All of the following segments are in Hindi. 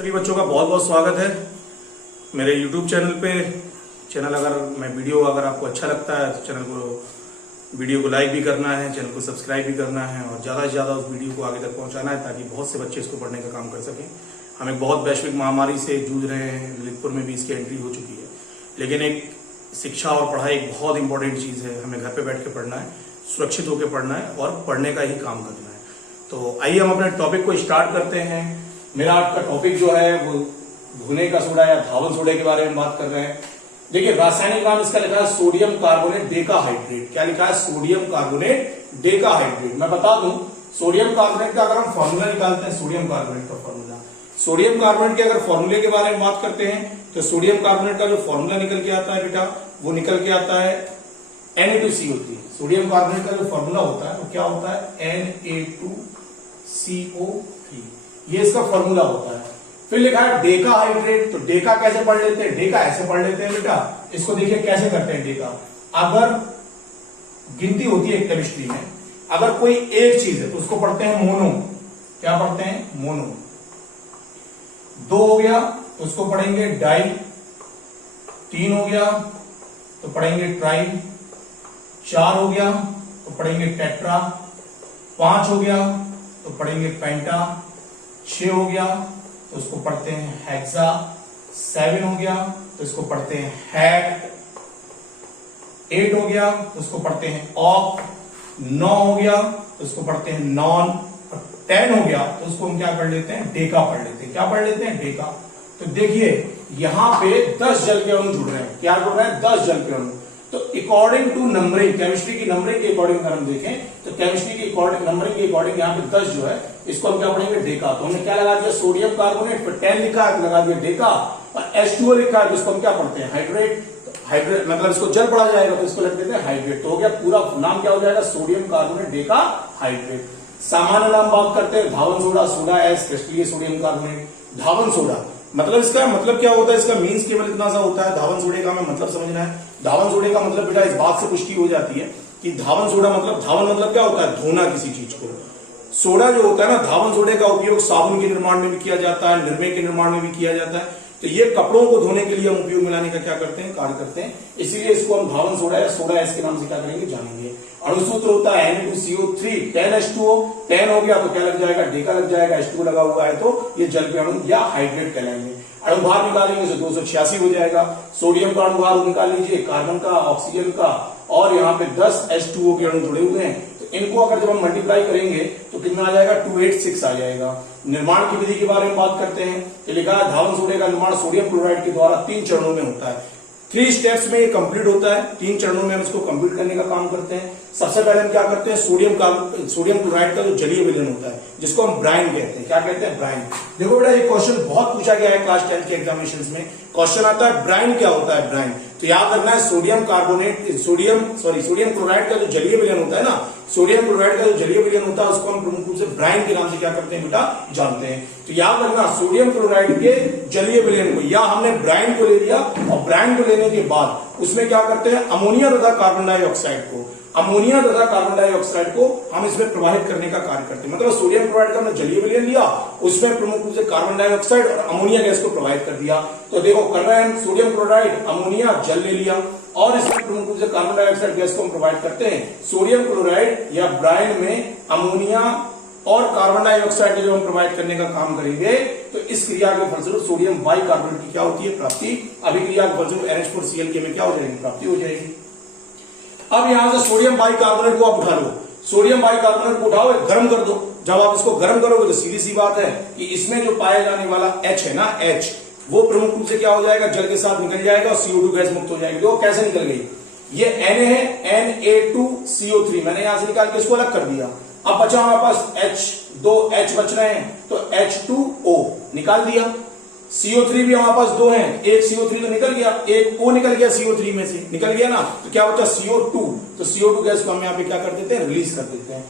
सभी बच्चों का बहुत बहुत स्वागत है मेरे YouTube चैनल पे। चैनल अगर आपको अच्छा लगता है तो चैनल को वीडियो को लाइक भी करना है, चैनल को सब्सक्राइब भी करना है और ज़्यादा से ज़्यादा उस वीडियो को आगे तक पहुंचाना है ताकि बहुत से बच्चे इसको पढ़ने का काम कर सकें। हम एक बहुत वैश्विक महामारी से जूझ रहे हैं, ललितपुर में भी इसकी एंट्री हो चुकी है, लेकिन एक शिक्षा और पढ़ाई एक बहुत इंपॉर्टेंट चीज़ है। हमें घर पर बैठ के पढ़ना है, सुरक्षित होकर पढ़ना है और पढ़ने का ही काम करना है। तो आइए हम अपने टॉपिक को स्टार्ट करते हैं। मेरा आज का टॉपिक जो है वो भुने का सोडा या धावन सोडे के बारे में बात कर रहे हैं। देखिए, रासायनिक नाम इसका लिखा है सोडियम कार्बोनेट डेकाहाइड्रेट। क्या लिखा है? Sodium carbonate decahydrate. मैं बता दूं, सोडियम कार्बोनेट का अगर हम फॉर्मूला निकालते हैं, सोडियम कार्बोनेट का फॉर्मूला, सोडियम कार्बोनेट के अगर फॉर्मूले के बारे में बात करते हैं तो सोडियम कार्बोनेट का जो फॉर्मूला निकल के आता है बेटा, वो निकल के आता है Na2CO3। सोडियम कार्बोनेट का जो फॉर्मूला होता है वो क्या होता है? Na2CO3, ये इसका फॉर्मूला होता है। फिर लिखा है डेकाहाइड्रेट। तो डेका कैसे पढ़ लेते हैं? डेका ऐसे पढ़ लेते हैं बेटा, इसको देखिए कैसे करते हैं। डेका अगर गिनती होती है केमिस्ट्री में, अगर कोई एक चीज है तो उसको पढ़ते हैं मोनो। क्या पढ़ते हैं? मोनो। दो हो गया तो उसको पढ़ेंगे डाई। तीन हो गया तो पढ़ेंगे ट्राई। चार हो गया तो पढ़ेंगे टेट्रा। पांच हो गया तो पढ़ेंगे पेंटा। 6 हो गया तो उसको पढ़ते हैं हेक्सा। 7 हो गया तो इसको पढ़ते हैं हेक। 8 हो गया तो उसको पढ़ते हैं ऑक। 9 हो गया तो उसको पढ़ते हैं नॉन। और 10 हो गया तो उसको हम क्या पढ़ लेते हैं? डेका पढ़ लेते हैं। क्या पढ़ लेते हैं? डेका। तो देखिए यहां पे 10 जल के अणु जुड़ रहे हैं। क्या जुड़ रहे हैं? 10 जल के अणु। तो अकॉर्डिंग टू नंबरिंग, केमिस्ट्री की नंबरिंग के अकॉर्डिंग अगर हम देखें तो केमिस्ट्री की नंबरिंग के अकॉर्डिंग यहाँ पे 10 जो है इसको हम क्या पढ़ेंगे? डेका। तो हमने क्या लगा दिया? सोडियम कार्बोनेट पे 10 लिखा है तो लगा दिया डेका, और H2O लिखा है तो इसको हम क्या पढ़ते हैं? हाइड्रेट। हाइड्रेट मतलब इसको जल पढ़ा जाएगा तो इसको लिख देते हैं हाइड्रेट। तो हो गया पूरा नाम क्या हो जाएगा? Sodium carbonate Deka hydrate. सामान्य नाम बात करते हैं धावन सोडा, सोडा एस क्रिस्टलीय सोडियम कार्बोनेट। धावन सोडा मतलब इसका मतलब क्या होता है? इसका मीन्स केवल इतना सा होता है। धावन सोडे का हमें मतलब समझना है। धावन सोडे का मतलब बेटा इस बात से पुष्टि हो जाती है कि धावन सोडा मतलब, धावन मतलब क्या होता है? धोना किसी चीज को। सोडा जो होता है ना, धावन सोडे का उपयोग साबुन के निर्माण में भी किया जाता है, निरमे के निर्माण में भी किया जाता है। तो ये कपड़ों को धोने के लिए हम उपयोग में लाने का क्या करते हैं? कार्य करते हैं। इसीलिए इसको हम धावन सोडा या सोडा एस के नाम से क्या करेंगे? जानेंगे। अणुसूत्र होता है Na2CO3 10H2O। 10 हो गया तो क्या लग जाएगा? डेका लग जाएगा। H2O लगा हुआ है तो ये जल के अणु या हाइड्रेट कहलाएंगे। अणुभार निकालेंगे तो 286 हो जाएगा। सोडियम का अणुभार निकाल लीजिए, कार्बन का, ऑक्सीजन का, और यहाँ पे 10 H2O के अणु जुड़े हुए हैं। तो इनको अगर जब हम मल्टीप्लाई करेंगे तो कितना आ जाएगा? 286 आ जाएगा। निर्माण की विधि के बारे में बात करते हैं तो लिखा है धावन सोडे का निर्माण सोडियम क्लोराइड के द्वारा 3 चरणों में होता है। 3 स्टेप्स में ये कंप्लीट होता है। 3 चरणों में हम इसको कंप्लीट करने का काम करते हैं। सबसे पहले हम क्या करते हैं? सोडियम क्लोराइड का जो जलीय विलयन होता है जिसको हम ब्राइन कहते हैं। क्या कहते हैं? ब्राइन। देखो बेटा, ये क्वेश्चन बहुत पूछा गया है क्लास 10 के एग्जामिनेशन में। क्वेश्चन आता है ब्राइन क्या होता है? ब्राइन। तो याद रखना है सोडियम क्लोराइड का जो जलीय विलयन होता है ना, सोडियम क्लोराइड का जो जलीय विलयन होता है उसको हम प्रमुख रूप से ब्राइन के नाम से क्या करते हैं बेटा? जानते हैं। तो याद रखना सोडियम क्लोराइड के जलीय विलयन को, या हमने ब्राइन को ले लिया और ब्राइन को लेने के बाद उसमें क्या करते हैं? अमोनिया तथा कार्बन डाइऑक्साइड को, हम इसमें प्रवाहित करने का कार्य करते हैं। मतलब सोडियम क्लोराइड का हमने जलीय विलयन लिया, उसमें प्रमुख रूप से कार्बन डाइऑक्साइड और अमोनिया गैस को प्रवाहित कर दिया। तो देखो कर रहे हैं सोडियम क्लोराइड, अमोनिया, जल ले लिया और इसमें प्रमुख रूप से कार्बन डाइऑक्साइड गैस को हम प्रोवाइड करते हैं। सोडियम क्लोराइड या ब्राइन में अमोनिया और कार्बन डाइऑक्साइड को जब हम प्रोवाइड करने का काम करेंगे तो इस क्रिया के फलस्वरूप सोडियम बाइकार्बोनेट की क्या होती है? प्राप्ति। अभिक्रिया के फलस्वरूप NH4Cl के में क्या हो जाएगी? प्राप्ति हो जाएगी। अब यहां से सोडियम बाइकार्बोनेट को आप उठा लो, सोडियम बाइकार्बोनेट को उठाओ, गर्म कर दो। जब आप इसको गर्म करोगे तो सीधी सी बात है कि इसमें जो पाया जाने वाला H है ना, H, वो प्रमुख रूप से क्या हो जाएगा? जल के साथ निकल जाएगा और CO2 गैस मुक्त हो जाएगी। वो कैसे निकल गई? ये Na है, Na2CO3, मैंने यहां से निकाल के इसको अलग कर दिया। अब बचा हमारे पास दो H बच रहे हैं तो H2O निकाल दिया। CO3 भी हमारे पास 2 हैं, एक CO3 तो निकल गया, एक O निकल गया CO3 में से, निकल गया ना, तो क्या बचा? CO2। तो CO2 गैस को हम यहाँ पे क्या कर देते हैं? रिलीज कर देते हैं।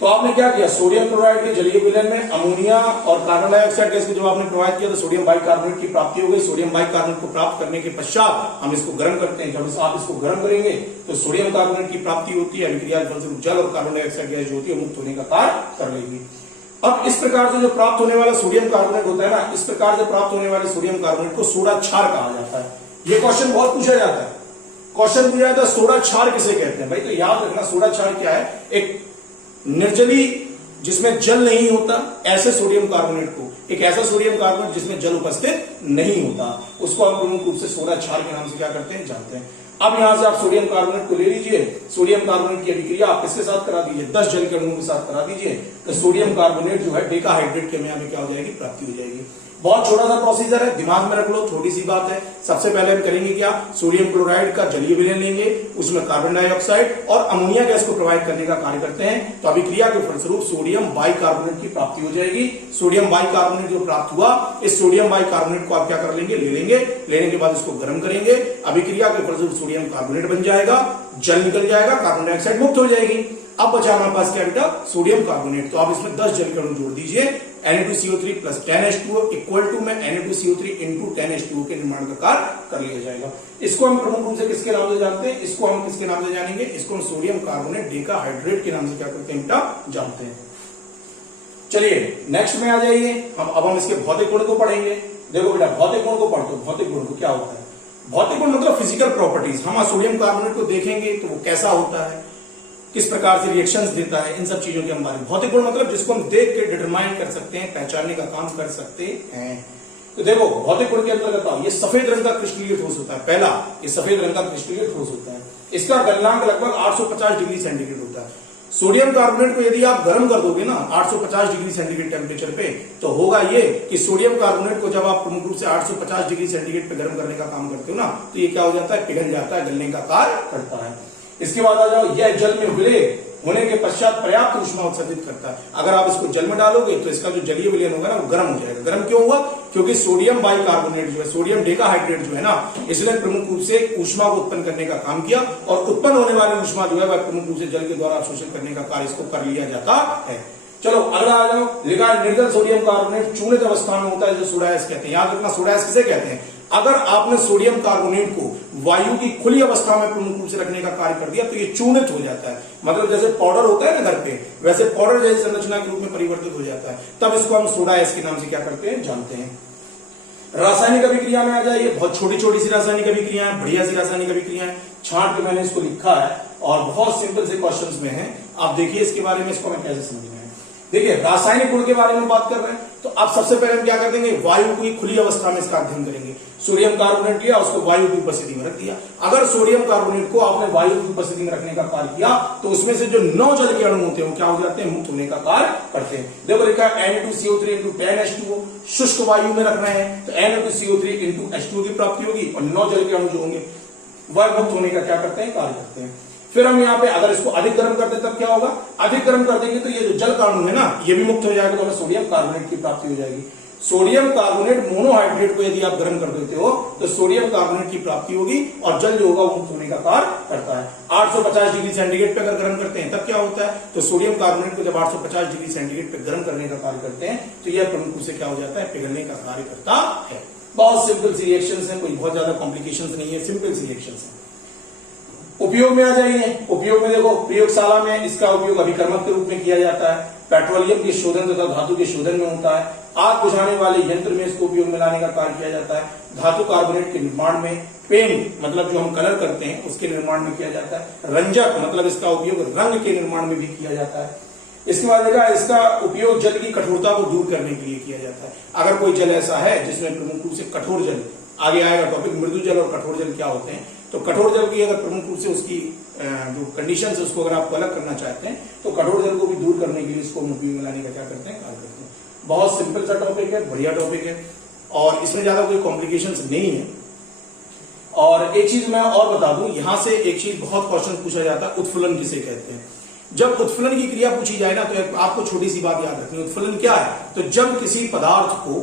तो आपने क्या किया? सोडियम क्लोराइड के जलीय विलयन में अमोनिया और कार्बन डाइऑक्साइड गैस को जब आपने प्रोवाइड किया तो सोडियम बाइकार्बोनेट की प्राप्ति हो गई। सोडियम बाइकार्बोनेट को प्राप्त करने के पश्चात हम इसको गर्म करते हैं। जब आप इसको गर्म करेंगे तो सोडियम कार्बोनेट की प्राप्ति होती है। अभिक्रिया के फलस्वरूप जल और कार्बन डाइऑक्साइड गैस जो होती है मुक्त होने का कार्य कर लेगी। अब इस प्रकार से जो प्राप्त होने वाला सोडियम कार्बोनेट होता है ना, इस प्रकार से प्राप्त होने वाले सोडियम कार्बोनेट को सोडा क्षार कहा जाता है। ये क्वेश्चन बहुत पूछा जाता है, क्वेश्चन पूछा जाता है सोडा क्षार किसे कहते हैं। भाई तो याद रखना सोडा क्षार क्या है, एक निर्जली जिसमें जल नहीं होता ऐसे सोडियम कार्बोनेट को, एक ऐसा सोडियम कार्बोनेट जिसमें जल उपस्थित नहीं होता, उसको हम प्रमुख रूप से सोडा क्षार के नाम से क्या करते हैं, जानते हैं। अब यहां से आप सोडियम कार्बोनेट को ले लीजिए, सोडियम कार्बोनेट की अभिक्रिया आप किसके साथ करा दीजिए, 10 जल के अणुओं के साथ करा दीजिए, तो सोडियम कार्बोनेट जो है डेकाहाइड्रेट के में क्या हो जाएगी, प्राप्ति हो जाएगी। बहुत छोटा सा प्रोसीजर है, दिमाग में रख लो, छोटी सी बात है। सबसे पहले हम करेंगे क्या, सोडियम क्लोराइड का जलीय विलयन लेंगे, उसमें कार्बन डाइऑक्साइड और अमोनिया गैस को प्रोवाइड करने का कार्य करते हैं, तो अभिक्रिया के फलस्वरूप सोडियम बाइकार्बोनेट की प्राप्ति हो जाएगी। सोडियम बाइकार्बोनेट जो प्राप्त हुआ, इस सोडियम बाइकार्बोनेट को आप क्या कर लेंगे, ले लेंगे, लेने के बाद इसको गर्म करेंगे, अभिक्रिया के फलस्वरूप सोडियम कार्बोनेट बन जाएगा, जल निकल जाएगा, कार्बन डाइऑक्साइड मुक्त हो जाएगी। अब बचा हमारे पास क्या बेटा, सोडियम कार्बोनेट, तो आप इसमें 10 जल के अणु जोड़ दीजिए, Na2CO3 plus 10H2O equal to में Na2CO3 इंटू 10H2O के निर्माण का कार्य कर लिया जाएगा। इसको हम प्रमुख रूप से किसके नाम से जानते हैं, इसको हम किसके नाम से जानेंगे, इसको हम सोडियम कार्बोनेट डेकाहाइड्रेट के नाम से क्या करते हैं बेटा, जानते हैं। चलिए नेक्स्ट में आ जाइए, अब हम इसके भौतिक गुण को पढ़ेंगे। देखो बेटा भौतिक गुण को पढ़ते, भौतिक गुण को क्या होता है, भौतिक गुण मतलब फिजिकल प्रॉपर्टीज। हम सोडियम कार्बोनेट को देखेंगे तो वो कैसा होता है, किस प्रकार से रिएक्शंस देता है, इन सब चीजों के हम बारे में। भौतिक गुण मतलब जिसको हम देख के डिटरमाइन कर सकते हैं, पहचानने का काम कर सकते हैं। तो देखो भौतिक गुण के अंतर्गत आओ, ये सफेद रंग का क्रिस्टलीय ठोस होता है, पहला ये सफेद रंग का क्रिस्टलीय ठोस होता है, इसका गलनांक लगभग 850 डिग्री सेंटीग्रेड होता है। सोडियम कार्बोनेट को यदि आप गर्म कर दोगे ना 850 डिग्री सेंटीग्रेड टेम्परेचर पे, तो होगा ये कि सोडियम कार्बोनेट को जब आप प्रमुख रूप से 850 डिग्री सेंटीग्रेड पे गर्म करने का काम करते हो ना, तो ये क्या हो जाता है, पिघल जाता है, गलने का कार्य करता है। इसके बाद आ जाओ, यह जल में विलय होने के पश्चात पर्याप्त ऊष्मा उत्सर्जित करता है। अगर आप इसको जल में डालोगे तो इसका जो जलीय विलयन होगा ना वो गर्म हो जाएगा। गर्म क्यों हुआ, क्योंकि सोडियम बाइकार्बोनेट जो है, सोडियम डेकाहाइड्रेट जो है ना, इसने प्रमुख रूप से ऊष्मा को उत्पन्न करने का काम किया, और उत्पन्न होने वाली ऊष्मा जो है वह प्रमुख रूप से जल के द्वारा अवशोषित करने का कार्य इसको कर लिया जाता है। चलो अगला आ जाओ, लिखा है निर्जल सोडियम कार्बोनेट चूर्णित अवस्था में होता है, जो सोडा ऐश कहते हैं। याद रखना सोडा ऐश किसे कहते हैं, अगर आपने सोडियम कार्बोनेट को वायु की खुली अवस्था में प्रमुख रूप से रखने का कार्य कर दिया तो ये चूर्णित हो जाता है। मतलब जैसे पाउडर होता है ना घर पे, वैसे पाउडर जैसी संरचना के रूप में परिवर्तित हो जाता है, तब इसको हम सोडा ऐश के नाम से क्या करते हैं, जानते हैं। रासायनिक अभिक्रिया में आ जाए, ये बहुत छोटी छोटी सी रासायनिक अभिक्रिया है, बढ़िया सी रासायनिक अभिक्रिया है, छांट के मैंने इसको लिखा है और बहुत सिंपल से क्वेश्चंस में है। आप देखिए इसके बारे में, इसको मैं कैसे समझना है। देखिए रासायनिक गुण के बारे में बात कर रहे हैं, तो अब सबसे पहले हम क्या कर देंगे, वायु की खुली अवस्था में इसका अध्ययन करेंगे। सोडियम कार्बोनेट लिया, उसको वायु की उपस्थिति में रख दिया। अगर सोडियम कार्बोनेट को आपने वायु की उपस्थिति में रखने का कार्य किया तो उसमें से जो 9 जल के अणु होते हैं वो क्या हो जाते हैं, मुक्त होने का कार्य करते हैं। देखो लिखा है Na2CO3 इंटू 10H2O, शुष्क वायु में रखना है तो Na2CO3 इंटू H2O की प्राप्ति होगी, और 9 जल के अणु जो होंगे वह मुक्त होने का क्या करते हैं, कार्य करते हैं। फिर हम यहाँ पे अगर इसको अधिक गर्म कर दे तब क्या होगा, अधिक गर्म कर देंगे तो ये जो जल का अणु है ना ये भी मुक्त हो जाएगा, तो हमें सोडियम कार्बोनेट की प्राप्ति हो जाएगी। सोडियम कार्बोनेट मोनोहाइड्रेट को यदि आप गर्म कर देते हो तो सोडियम कार्बोनेट की प्राप्ति होगी और जल जो होगा वो मुक्त होने का कार्य करता है। 850 डिग्री सेंटीग्रेड पे अगर गर्म करते हैं तब क्या होता है, तो सोडियम कार्बोनेट को जब 850 डिग्री सेंटीग्रेड पे गर्म करने का कार्य करते हैं तो यह प्रमुख रूप से क्या हो जाता है, पिघलने का कार्य करता है। बहुत सिंपल सी रिएक्शंस है, कोई बहुत ज्यादा कॉम्प्लिकेशंस नहीं है, सिंपल सी रिएक्शंस है। उपयोग में आ जाइए, उपयोग में देखो प्रयोगशाला में इसका उपयोग अभिकर्मक के रूप में किया जाता है, पेट्रोलियम के शोधन तथा धातु के शोधन में होता है, आग बुझाने वाले यंत्र में इसको उपयोग में लाने का कार्य किया जाता है, धातु कार्बोनेट के निर्माण में, पेंट मतलब जो हम कलर करते हैं उसके निर्माण में किया जाता है, रंजक मतलब इसका उपयोग रंग के निर्माण में भी किया जाता है। इसके बाद देखा इसका उपयोग जल की कठोरता को दूर करने के लिए किया जाता है। अगर कोई जल ऐसा है जिसमें प्रमुख रूप से कठोर जल, आगे आएगा टॉपिक मृदु जल और कठोर जल क्या होते हैं, तो कठोर जल की अगर प्रमुख रूप से उसकी जो कंडीशन है उसको अगर आप अलग करना चाहते हैं तो कठोर जल को भी दूर करने के लिए इसको उपयोग में लाने का क्या करते हैं, कार्य करते हैं। बहुत सिंपल सा टॉपिक है, बढ़िया टॉपिक है और इसमें ज्यादा कोई कॉम्प्लिकेशंस नहीं है। और एक चीज मैं और बता दूं, यहां से एक चीज बहुत क्वेश्चन पूछा जाता है, उत्फुलन किसे कहते हैं। जब उत्फुलन की क्रिया पूछी जाए ना तो आपको छोटी सी बात याद रखनी है, उत्फुलन क्या है, तो जब किसी पदार्थ को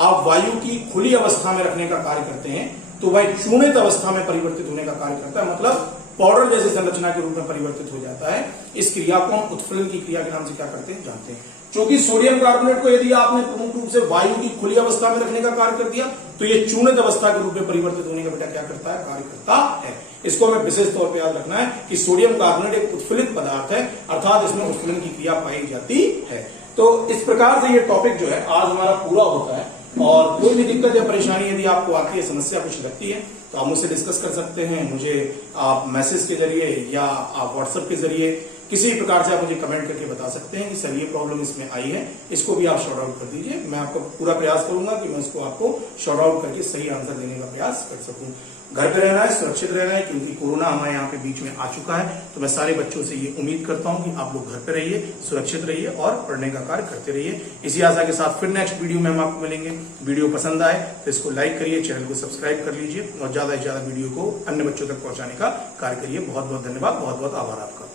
आप वायु की खुली अवस्था में रखने का कार्य करते हैं तो वह चूर्णित अवस्था में परिवर्तित होने का कार्य करता है, मतलब पाउडर जैसी संरचना के रूप में परिवर्तित हो जाता है। इस क्रिया को हम उत्फुलन की क्रिया के नाम से क्या करते हैं, जानते हैं। क्योंकि सोडियम कार्बोनेट को यदि आपने प्रमुख रूप से वायु की खुली अवस्था में रखने का कार्य कर दिया तो ये चूर्णित अवस्था के रूप में परिवर्तित होने का बेटा क्या करता है, कार्य करता है। इसको हमें विशेष तौर पर याद रखना है कि सोडियम कार्बोनेट एक उत्फुलित पदार्थ है, अर्थात इसमें उत्फुलन की क्रिया पाई जाती है। तो इस प्रकार से ये टॉपिक जो है आज हमारा पूरा होता है। और कोई भी दिक्कत या परेशानी यदि आपको आती है, समस्या कुछ लगती है, तो आप मुझसे डिस्कस कर सकते हैं। मुझे आप मैसेज के जरिए या आप व्हाट्सएप के जरिए किसी भी प्रकार से आप मुझे कमेंट करके बता सकते हैं कि सर ये प्रॉब्लम इसमें आई है, इसको भी आप शॉर्ट आउट कर दीजिए। मैं आपको पूरा प्रयास करूंगा कि मैं इसको आपको शॉर्ट आउट करके सही आंसर देने का प्रयास कर सकूं। घर पे रहना है, सुरक्षित रहना है, क्योंकि कोरोना हमारे यहाँ पे बीच में आ चुका है। तो मैं सारे बच्चों से ये उम्मीद करता हूं कि आप लोग घर पे रहिए, सुरक्षित रहिए और पढ़ने का कार्य करते रहिए। इसी आशा के साथ फिर नेक्स्ट वीडियो में हम आपको मिलेंगे। वीडियो पसंद आए तो इसको लाइक करिए, चैनल को सब्सक्राइब कर लीजिए और ज्यादा से ज्यादा वीडियो को अन्य बच्चों तक पहुंचाने का कार्य करिए। बहुत बहुत धन्यवाद, बहुत बहुत आभार आपका।